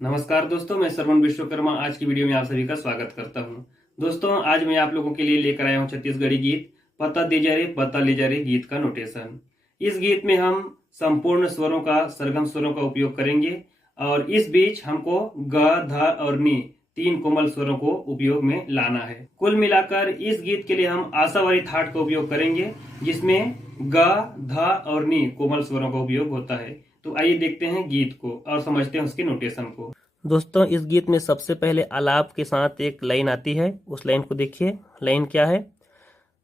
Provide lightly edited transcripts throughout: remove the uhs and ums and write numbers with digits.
नमस्कार दोस्तों, मैं श्रवण विश्वकर्मा आज की वीडियो में आप सभी का स्वागत करता हूं। दोस्तों, आज मैं आप लोगों के लिए लेकर आया हूं छत्तीसगढ़ी गीत पता दे जा रे पता ले जा रे गीत का नोटेशन। इस गीत में हम संपूर्ण स्वरों का सरगम स्वरों का उपयोग करेंगे और इस बीच हमको ग ध और नी तीन कोमल स्वरों को उपयोग में लाना है। कुल मिलाकर इस गीत के लिए हम आशावारी थाट का उपयोग करेंगे, जिसमें ग ध और नी कोमल स्वरों का उपयोग होता है। तो आइए देखते हैं गीत को और समझते हैं उसके नोटेशन को। दोस्तों, इस गीत में सबसे पहले आलाप के साथ एक लाइन आती है, उस लाइन को देखिए। लाइन क्या है?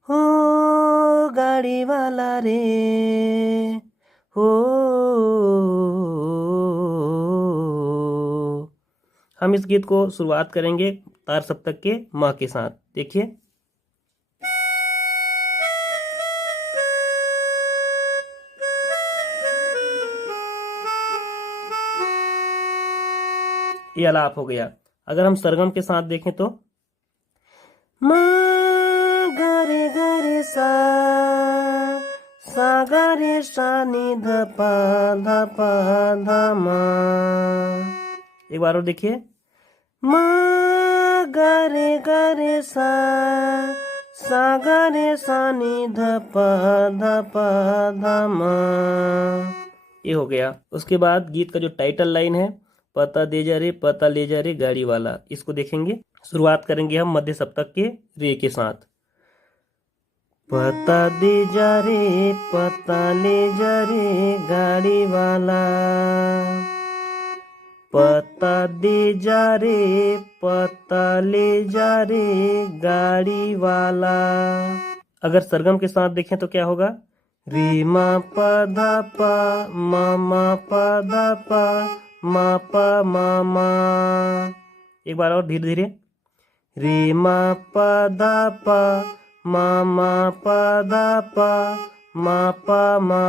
हो गाड़ी वाला रे, हो। हम इस गीत को शुरुआत करेंगे तार सप्तक के म के साथ। देखिए, ये आलाप हो गया। अगर हम सरगम के साथ देखें तो मा गा रे सा गा रे सा नी ध पा ध मा। एक बार और देखिए, मा गा रे सा गा रे सा नी ध पा ध मा। ये हो गया। उसके बाद गीत का जो टाइटल लाइन है, पता दे जा रे पता ले जा रे गाड़ी वाला, इसको देखेंगे। शुरुआत करेंगे हम मध्य सप्तक के रे के साथ। पता दे जा रे पता ले जा रे गाड़ी वाला, पता दे जा रे पता ले जा रे गाड़ी वाला। अगर सरगम के साथ देखें तो क्या होगा? री मा प ध प मा प ध प मा प मा। एक बार और धीरे धीरे। रे मा प ध प मा प ध प मा प मा।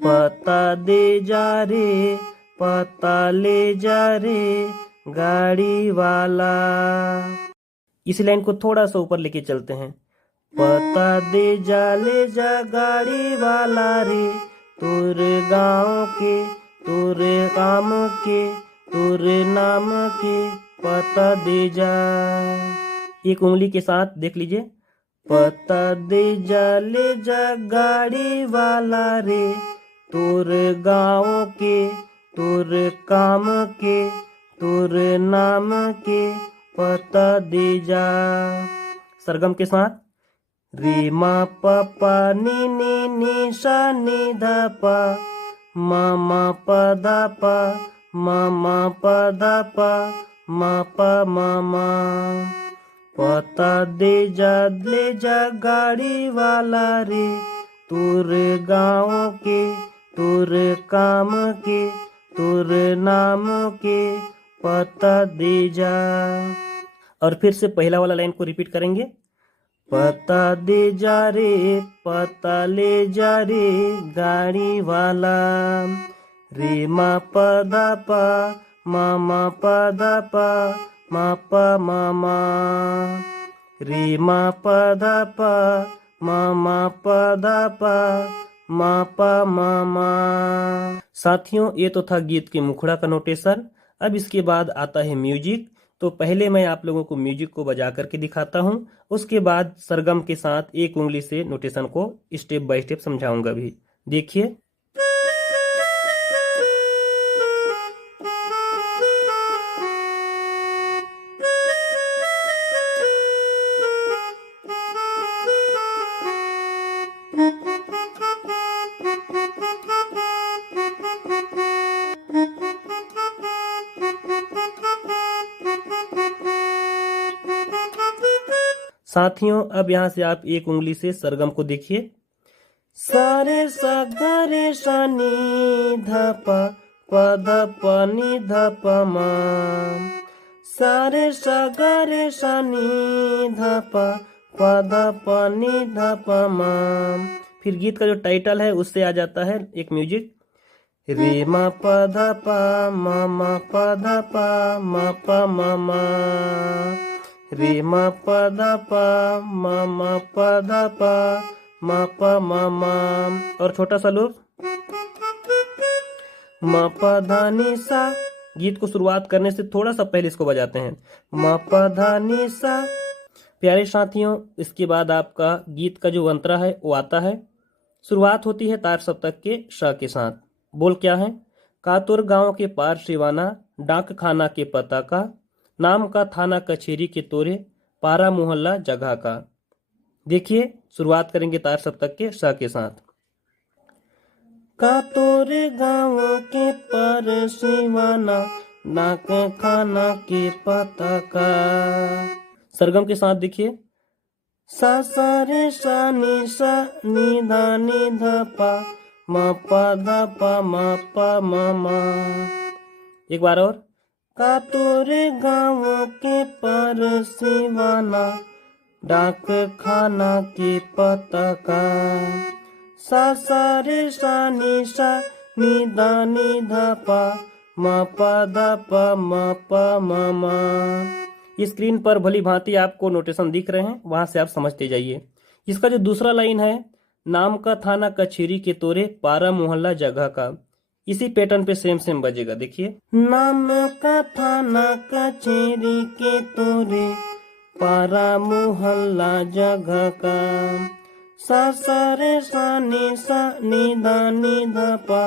पता दे जा रे पता ले जा रे गाड़ी वाला। इस लाइन को थोड़ा सा ऊपर लेके चलते हैं। पता दे जा ले जा गाड़ी वाला रे, तोरे गाँव के तोरे काम के तोरे नाम के पता दे जा। एक उंगली के साथ देख लीजिए। पता दे जा ले जा गाड़ी वाला रे, तोरे गाँव के तोरे काम के तोरे नाम के पता दे जा। सरगम के साथ रे मा प प नी सा नी ध प मा प ध प मा प ध प मा प मा। पता दे जा ले जा गाड़ी वाला रे, तोरे गाँव के तोरे काम के तोरे नाम के पता दे जा। और फिर से पहला वाला लाइन को रिपीट करेंगे। पता दे जा रे पता ले जा रे गाड़ी वाला, रे मा प ध प मा प ध प मा प मा। रे मा प ध प मा प ध प मा प मा। साथियों, ये तो था गीत के मुखड़ा का नोटेशन। अब इसके बाद आता है म्यूजिक। तो पहले मैं आप लोगों को म्यूजिक को बजा करके दिखाता हूं, उसके बाद सरगम के साथ एक उंगली से नोटेशन को स्टेप बाय स्टेप समझाऊंगा भी। देखिए, साथियों, अब यहाँ से आप एक उंगली से सरगम को देखिए। सारे सा गा रे सा नी ध प ध प नी ध प मा। सारे सा गा रे सा नी ध प ध प नी ध प मा। फिर गीत का जो टाइटल है उससे आ जाता है एक म्यूजिक। रे मा प ध प मा प ध प मा प मा। रे मा प ध प मा प ध प मा प मा। और छोटा सा लूप। म प ध नि सा गीत को शुरुआत करने से थोड़ा सा पहले इसको बजाते हैं। म प धा नि सा। प्यारे साथियों, इसके बाद आपका गीत का जो अंतरा है वो आता है। शुरुआत होती है तार सप्तक के श के साथ। बोल क्या है? कातुर गांव के पार सिवाना, डाक खाना के पता का, नाम का थाना कचेरी के तोरे, पारा मोहल्ला जगह का। देखिए, शुरुआत करेंगे तार सप्तक के श के साथ। कातोरे गांव के पार सिवाना, डाक खाना के पता का। सरगम के साथ देखिए, सा सा रे सा नी सा नी धा नि ध पा, म प ध प म प म म। एक बार और। कातोरे गांव के पार सिवाना, डाक खाना के पता का। सा सा रे सा नी धा नि ध पा, म प ध प म प म म। स्क्रीन पर भली भांति आपको नोटेशन दिख रहे हैं, वहां से आप समझते जाइए। इसका जो दूसरा लाइन है, नाम का थाना कचेरी के तोरे, पारा मोहल्ला जगह का, इसी पैटर्न पे सेम सेम बजेगा। देखिए, नाम का थाना कचेरी के तोरे, पारा मोहल्ला जगह का। सा सा रे सा नी धा नि ध पा,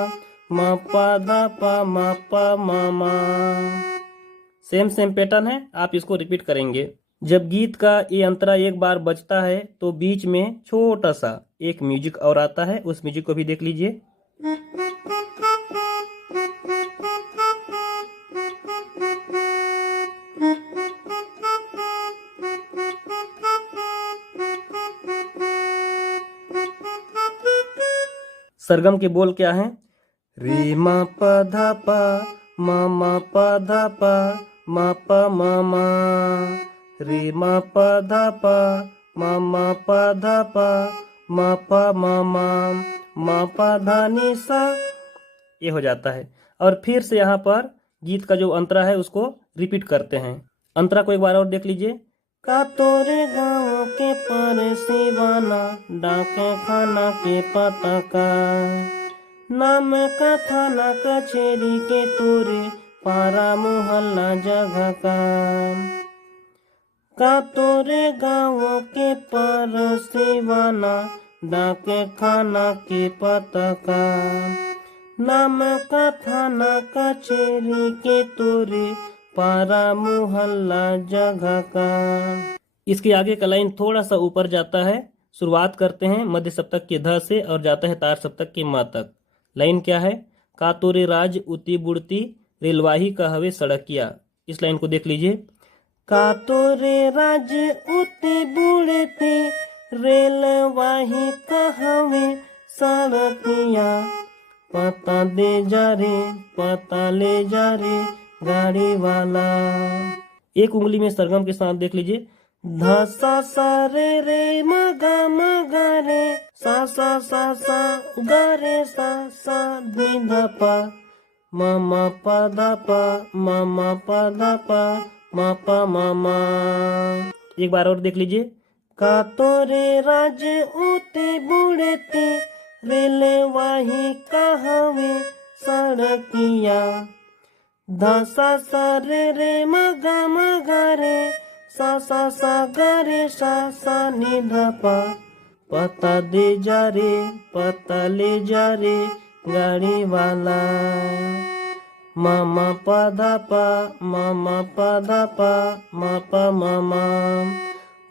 म प ध प म प म म। सेम सेम पैटर्न है, आप इसको रिपीट करेंगे। जब गीत का ये अंतरा एक बार बजता है तो बीच में छोटा सा एक म्यूजिक और आता है, उस म्यूजिक को भी देख लीजिए। सरगम के बोल क्या हैं? रे म प ध प म प ध प म प म म। रे म प ध प म प ध प म प म म प ध नि सा। ये हो जाता है। और फिर से यहाँ पर गीत का जो अंतरा है उसको रिपीट करते हैं। अंतरा को एक बार और देख लीजिए। का तोरे गाँव के पार सिवाना, डाक खाना के पता का, नाम का थाना कचेरी के तोरे, पारा मोहल्ला जगह का तोरे गाँव के पार सिवाना, डाक खाना के पता का, नाम का थाना कचेरी के तोरे, पारा मोहल्ला जगह का। इसके आगे का लाइन थोड़ा सा ऊपर जाता है। शुरुआत करते हैं मध्य सप्तक के ध से और जाता है तार सप्तक के म तक। लाइन क्या है? का तोरे राज उती बुड़ती, रेलवाही का हवे सड़किया। इस लाइन को देख लीजिए। का तोरे राज उती बुड़ती, रेलवाही का हवे सड़किया, पता दे जा रे, पता ले जा रे गाड़ी वाला। एक उंगली में सरगम के साथ देख लीजिए। ध सा सा रे म ग रे, सा सा ग रे सा नी ध प, म प ध प म प ध प म प म म। एक बार और देख लीजिए। का तोरे राज उती बुड़ती, रेलवाही का हवे सड़किया, ध सा सा रे म ग रे, सा ग रे सा नी ध प, पता दे जा रे, पता ले जा रे गाड़ी वाला, म प ध प म प ध प म प म म।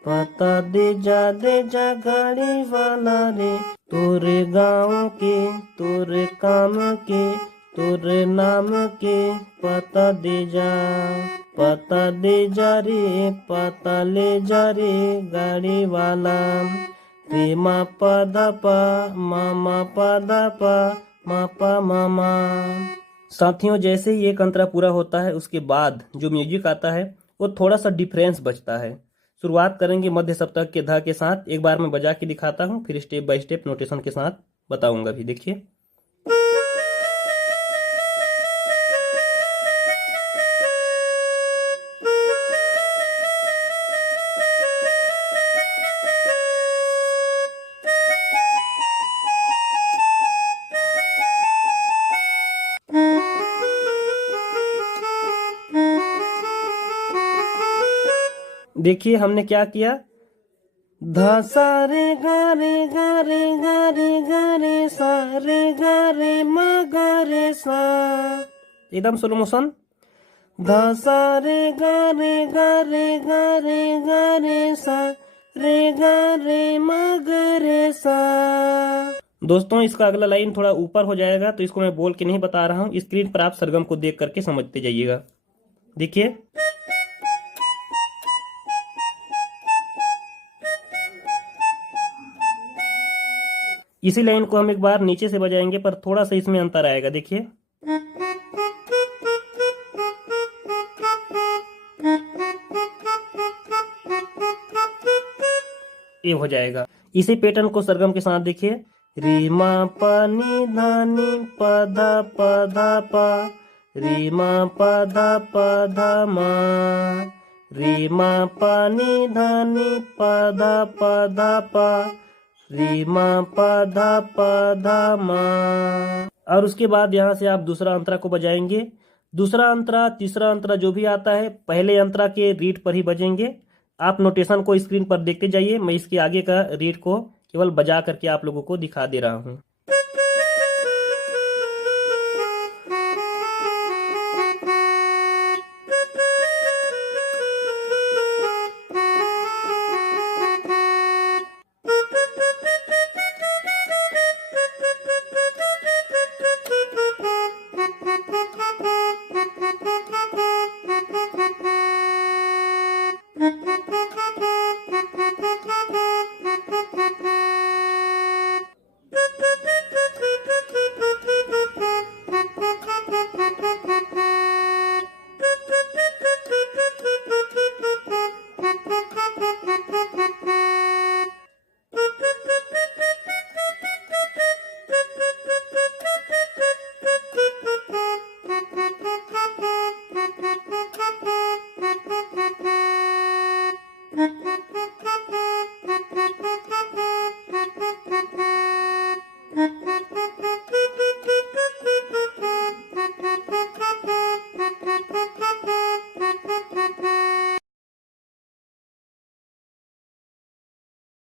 पता दे जा गाड़ी वाला रे, तोरे गाँव के, तोरे काम के, तोरे नाम के पता दे जा, पता दे जा रे, पता ले जा रे गाड़ी वाला, रे म प ध प म प ध प म प म म। साथियों, जैसे ही एक अंतरा पूरा होता है उसके बाद जो म्यूजिक आता है वो थोड़ा सा डिफरेंस बचता है। शुरुआत करेंगे मध्य सप्तक के ध के साथ। एक बार मैं बजा के दिखाता हूँ, फिर स्टेप बाय स्टेप नोटेशन के साथ बताऊंगा भी। देखिए। देखिए हमने क्या किया, ध सा रे गा रे गा रे गा रे गा रे सा रे गा रे म गा रे सा, एकदम स्लो मोशन। ध सा रे गा रे गा रे गा रे गा रे सा रे गा रे म गा रे सा। दोस्तों इसका अगला लाइन थोड़ा ऊपर हो जाएगा, तो इसको मैं बोल के नहीं बता रहा हूँ, स्क्रीन पर आप सरगम को देख करके समझते जाइएगा। देखिए, इसी लाइन को हम एक बार नीचे से बजाएंगे, पर थोड़ा सा इसमें अंतर आएगा। देखिए, ये हो जाएगा। इसी पैटर्न को सरगम के साथ देखिए, री मा प नी धा नी प धा प धा प, री मा प धा प धा मा, री मा प नी धा नी प धा प धा प, री मा प धा प धा मा। और उसके बाद यहाँ से आप दूसरा अंतरा को बजाएंगे। दूसरा अंतरा, तीसरा अंतरा जो भी आता है, पहले अंतरा के रीड पर ही बजेंगे। आप नोटेशन को स्क्रीन पर देखते जाइए, मैं इसके आगे का रीड को केवल बजा करके आप लोगों को दिखा दे रहा हूँ।